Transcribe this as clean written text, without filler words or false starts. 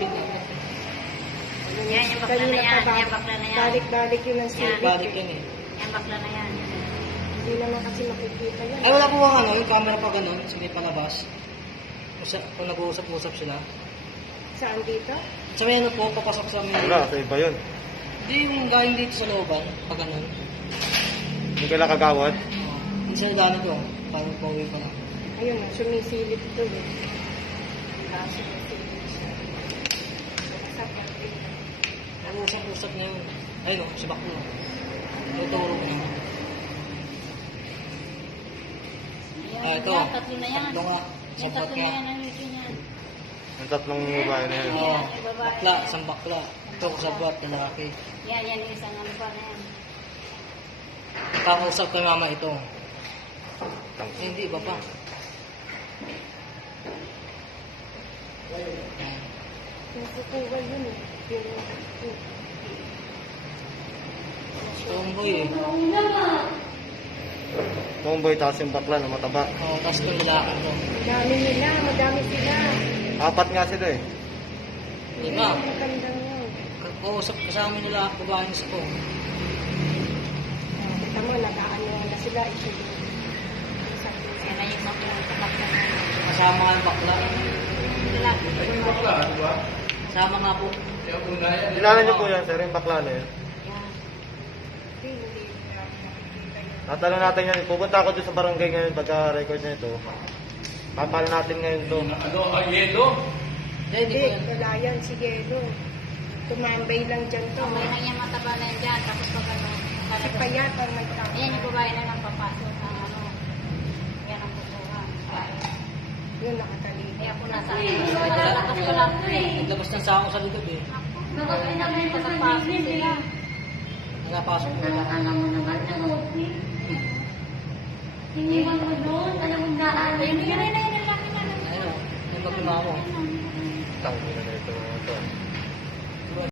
silipin na. Yan, yung bakla na yan. Yan, bakla na yan. Balik-balik yun ang silip. Balik yun eh. Yan, bakla na yan. Hindi naman kasi makikita yan. Ay, wala po ang ano, yung camera pa ganun, sa may palabas. Kung nag-uusap-usap sila. Saan dito? Sa may ano po, papasok sa may... Wala, sa iba yun. Hindi, yung galing dito sa looban, pa ganun. Yung kaila kagawad. Hindi sila gano'n to, parang pauwi pa lang. Ayun na, sumisilip to eh. Sumisilip siya. Nag-uusap-usap na yun. Ayun o, si Baklo. Tuturo ko naman. Ah, ito. Yan, tatlo na yan. Tatlo nga. Yung Sapat tatlo na nga. yan ang wiki niyan. Yung tatlong babae na yun. Oo, bakla, isang bakla. Ito kasabot, lalaki. Yan, yan yung isang ano pa na yan. Kakausap kay mama ito. Eh, hindi, iba pa. Nasukuha yun eh. Tomboy eh. Tomboy, tapos yung bakla na mataba. Oo, tapos itong lalaki to. Madami nila, madami sila. Apat nga sila eh. Lima. Ang gandang yun. Kausap kasama nila, babaeng isa ko. Kita mo, nag-aano na sila. Yan na yung bakla na yan. Kasama nga ang bakla. Lalaki. Kasama nga po. Kilala niyo po yan, sir, yung bakla na yun. Yan. Tatanong natin yan, pupunta ako doon sa barangay ngayon pagka-record na ito. Papalo natin ngayon doon. Hindi, hindi Hindi, po yan. wala yan, si Gelo. Tumambay lang dyan to. May lang yung mataba na yan dyan. Tapos pag ano. Si Payat ang nagtaka. Ayan yung babae na lang papasok ang ano. Yan ang kukuha. Yun, nakatalikod. Kaya po nasa naglalabas ko lang eh. Naglabas ng sako sa likod eh. Ay, nakapasok sila. Nagapasok ko na. Alam mo naman, nanopi. Iniwan mo doon. Alam mo na. Ayun, yun na yun. Ayun, yung magkima mo. Tangin na ito mga ito.